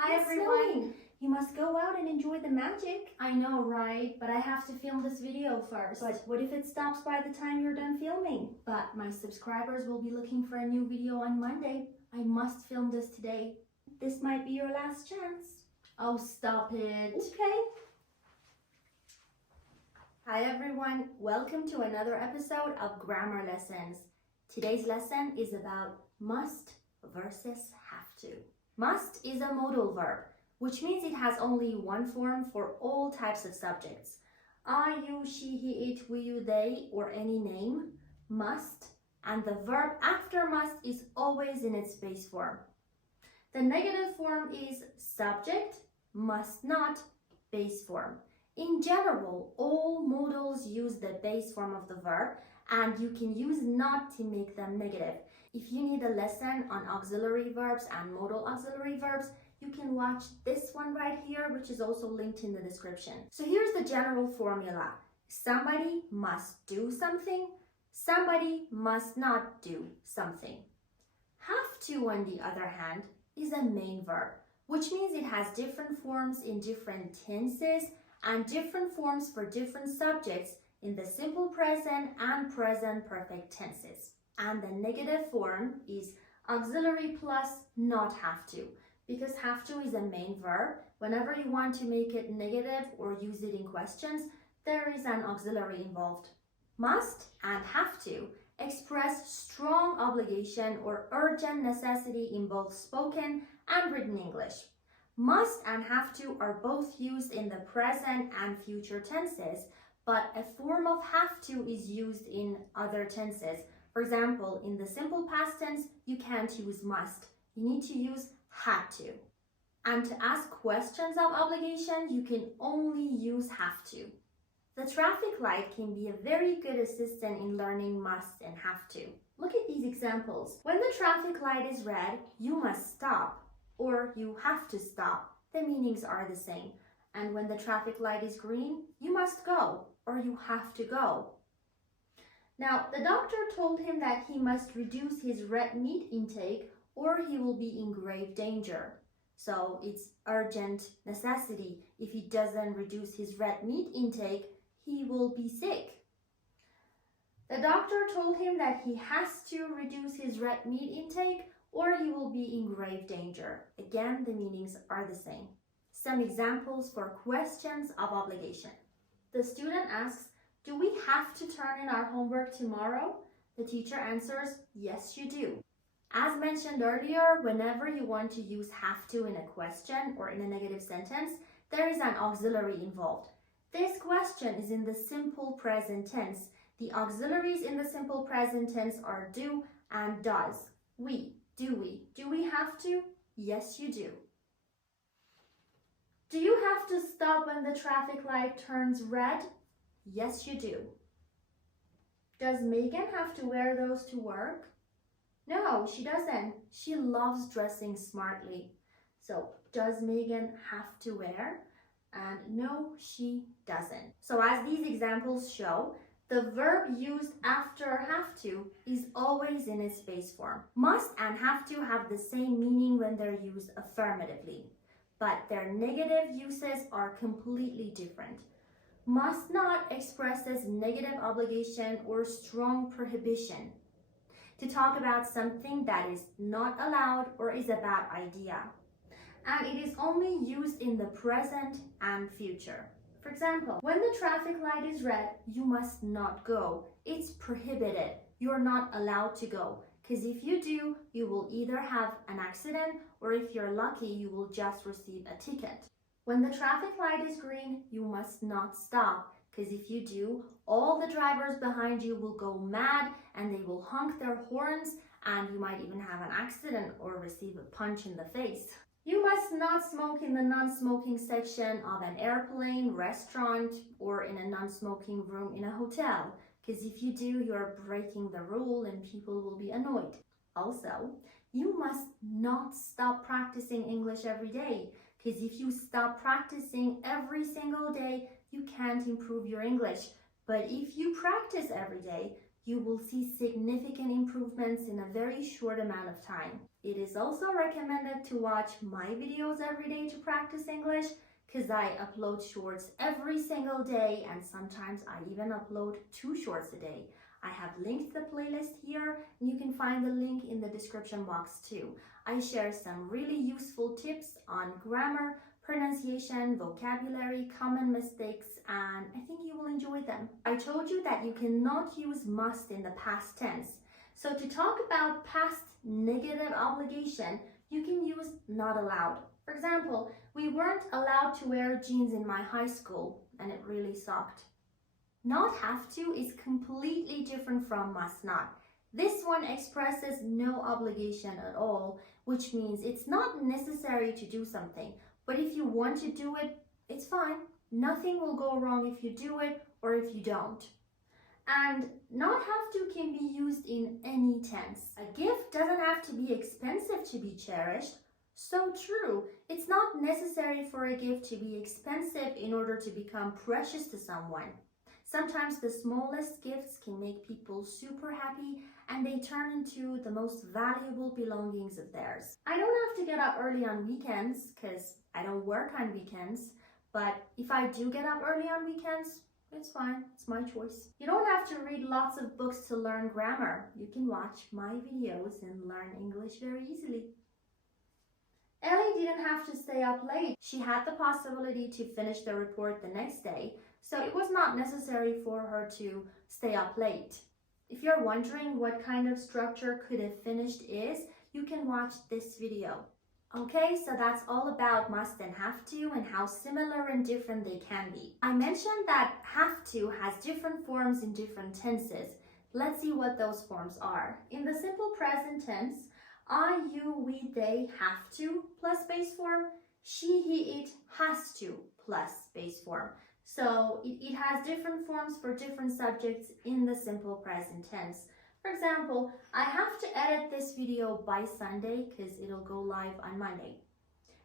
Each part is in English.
Hi It's everyone! snowing. You must go out and enjoy the magic. I know, right? But I have to film this video first. But what if it stops by the time you're done filming? But my subscribers will be looking for a new video on Monday. I must film this today. This might be your last chance. Oh, stop it. Okay. Hi everyone! Welcome to another episode of Grammar Lessons. Today's lesson is about must versus have to. Must is a modal verb, which means it has only one form for all types of subjects. I, you, she, he, it, we, you, they, or any name, must, and the verb after must is always in its base form. The negative form is subject, must not, base form. In general, all modals use the base form of the verb, and you can use not to make them negative. If you need a lesson on auxiliary verbs and modal auxiliary verbs, you can watch this one right here, which is also linked in the description. So here's the general formula. Somebody must do something. Somebody must not do something. Have to, on the other hand, is a main verb, which means it has different forms in different tenses and different forms for different subjects in the simple present and present perfect tenses. And the negative form is auxiliary plus not have to, because have to is a main verb. Whenever you want to make it negative or use it in questions, there is an auxiliary involved. Must and have to express strong obligation or urgent necessity in both spoken and written English. Must and have to are both used in the present and future tenses, but a form of have to is used in other tenses. For example, in the simple past tense, you can't use must. You need to use had to. And to ask questions of obligation, you can only use have to. The traffic light can be a very good assistant in learning must and have to. Look at these examples. When the traffic light is red, you must stop, or you have to stop. The meanings are the same. And when the traffic light is green, you must go, or you have to go. Now, the doctor told him that he must reduce his red meat intake or he will be in grave danger. So it's urgent necessity. If he doesn't reduce his red meat intake, he will be sick. The doctor told him that he has to reduce his red meat intake or he will be in grave danger. Again, the meanings are the same. Some examples for questions of obligation. The student asks, "Do we have to turn in our homework tomorrow?" The teacher answers, "Yes, you do." As mentioned earlier, whenever you want to use have to in a question or in a negative sentence, there is an auxiliary involved. This question is in the simple present tense. The auxiliaries in the simple present tense are do and does. We. Do we have to? Yes, you do. Do you have to stop when the traffic light turns red? Yes, you do. Does Megan have to wear those to work? No, she doesn't. She loves dressing smartly. So, does Megan have to wear? And no, she doesn't. So as these examples show, the verb used after have to is always in its base form. Must and have to have the same meaning when they're used affirmatively, but their negative uses are completely different. Must not expresses negative obligation or strong prohibition to talk about something that is not allowed or is a bad idea. And it is only used in the present and future. For example, when the traffic light is red, you must not go. It's prohibited. You're not allowed to go. Because if you do, you will either have an accident or if you're lucky, you will just receive a ticket. When the traffic light is green, you must not stop. Because if you do, all the drivers behind you will go mad and they will honk their horns and you might even have an accident or receive a punch in the face. You must not smoke in the non-smoking section of an airplane, restaurant, or in a non-smoking room in a hotel. Because if you do, you're breaking the rule and people will be annoyed. Also, you must not stop practicing English every day. Because if you stop practicing every single day, you can't improve your English. But if you practice every day, you will see significant improvements in a very short amount of time. It is also recommended to watch my videos every day to practice English because I upload shorts every single day, and sometimes I even upload 2 shorts a day. I have linked the playlist here, and you can find the link in the description box too. I share some really useful tips on grammar, pronunciation, vocabulary, common mistakes, and I think you will enjoy them. I told you that you cannot use must in the past tense. So to talk about past negative obligation, you can use not allowed. For example, we weren't allowed to wear jeans in my high school, and it really sucked. Not have to is completely different from must not. This one expresses no obligation at all, which means it's not necessary to do something. But if you want to do it, it's fine. Nothing will go wrong if you do it or if you don't. And not have to can be used in any tense. A gift doesn't have to be expensive to be cherished. So true. It's not necessary for a gift to be expensive in order to become precious to someone. Sometimes the smallest gifts can make people super happy and they turn into the most valuable belongings of theirs. I don't have to get up early on weekends because I don't work on weekends, but if I do get up early on weekends, it's fine. It's my choice. You don't have to read lots of books to learn grammar. You can watch my videos and learn English very easily. Ellie didn't have to stay up late. She had the possibility to finish the report the next day, so it was not necessary for her to stay up late. If you're wondering what kind of structure could have finished is, you can watch this video. Okay, so that's all about must and have to and how similar and different they can be. I mentioned that have to has different forms in different tenses. Let's see what those forms are. In the simple present tense, I, you, we, they have to plus base form. She, he, it has to plus base form. So it has different forms for different subjects in the simple present tense. For example, I have to edit this video by Sunday because it'll go live on Monday.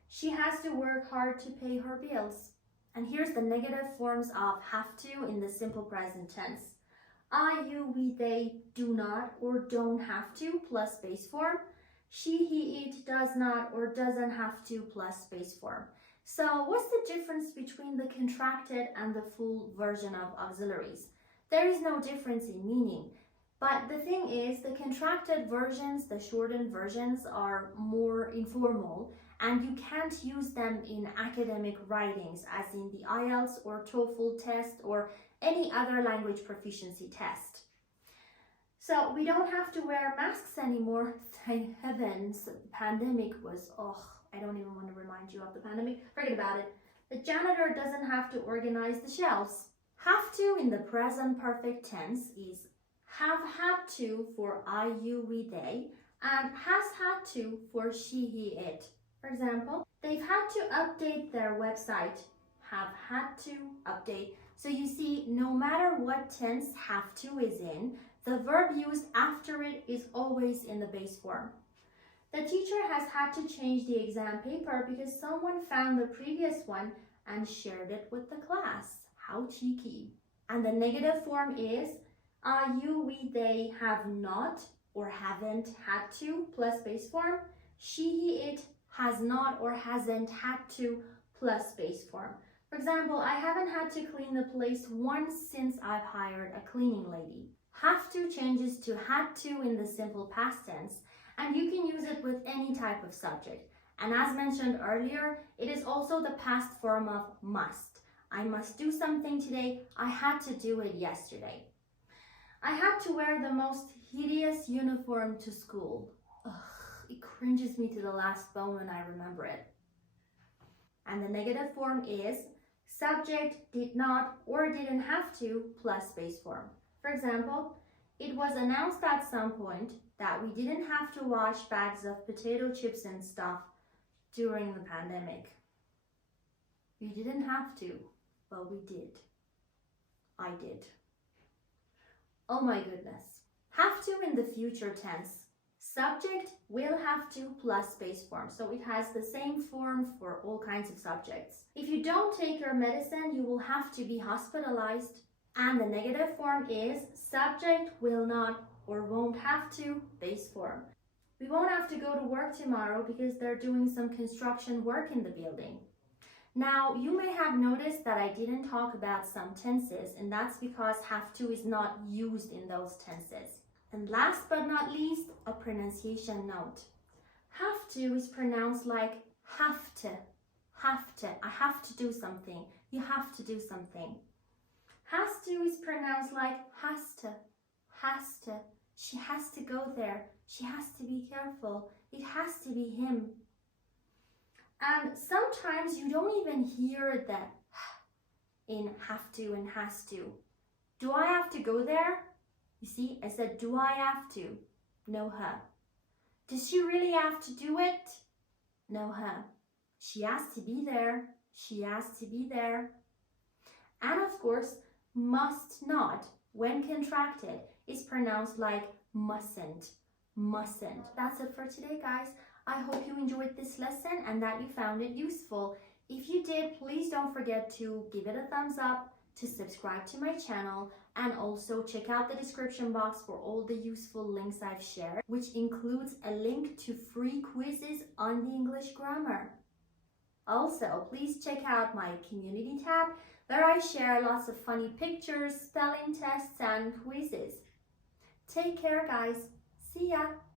She has to work hard to pay her bills. And here's the negative forms of have to in the simple present tense. I, you, we, they do not or don't have to plus base form. She, he, it does not or doesn't have to plus base form. So what's the difference between the contracted and the full version of auxiliaries? There is no difference in meaning. But the thing is, the contracted versions, the shortened versions, are more informal, and you can't use them in academic writings, as in the IELTS or TOEFL test or any other language proficiency test. So we don't have to wear masks anymore, thank heavens. The pandemic was, I don't even want to remind you of the pandemic. Forget about it. The janitor doesn't have to organize the shelves. Have to in the present perfect tense is have had to for I, you, we, they, and has had to for she, he, it. For example, they've had to update their website. Have had to update. So you see, no matter what tense have to is in, the verb used after it is always in the base form. The teacher has had to change the exam paper because someone found the previous one and shared it with the class. How cheeky. And the negative form is I, you, we, they have not or haven't had to plus base form. She, he, it has not or hasn't had to plus base form. For example, I haven't had to clean the place once since I've hired a cleaning lady. Have to changes to had to in the simple past tense, and you can use it with any type of subject. And as mentioned earlier, it is also the past form of must. I must do something today. I had to do it yesterday. I had to wear the most hideous uniform to school. Ugh, it cringes me to the last bone when I remember it. And the negative form is subject did not or didn't have to plus base form. For example, it was announced at some point that we didn't have to wash bags of potato chips and stuff during the pandemic. We didn't have to, but we did. I did. Oh my goodness. Have to in the future tense. Subject will have to plus base form. So it has the same form for all kinds of subjects. If you don't take your medicine, you will have to be hospitalized. And the negative form is subject will not or won't have to, base form. We won't have to go to work tomorrow because they're doing some construction work in the building. Now, you may have noticed that I didn't talk about some tenses, and that's because have to is not used in those tenses. And last but not least, a pronunciation note. Have to is pronounced like have to, have to. I have to do something. You have to do something. Has to is pronounced like has to, has to. She has to go there. She has to be careful. It has to be him. And sometimes you don't even hear the in have to and has to. Do I have to go there? You see, I said, do I have to? No, her. Does she really have to do it? No, her. She has to be there. She has to be there. And of course, must not, when contracted, is pronounced like mustn't, mustn't. That's it for today, guys. I hope you enjoyed this lesson and that you found it useful. If you did, please don't forget to give it a thumbs up, to subscribe to my channel, and also check out the description box for all the useful links I've shared, which includes a link to free quizzes on the English grammar. Also, please check out my community tab where I share lots of funny pictures, spelling tests, and quizzes. Take care, guys. See ya!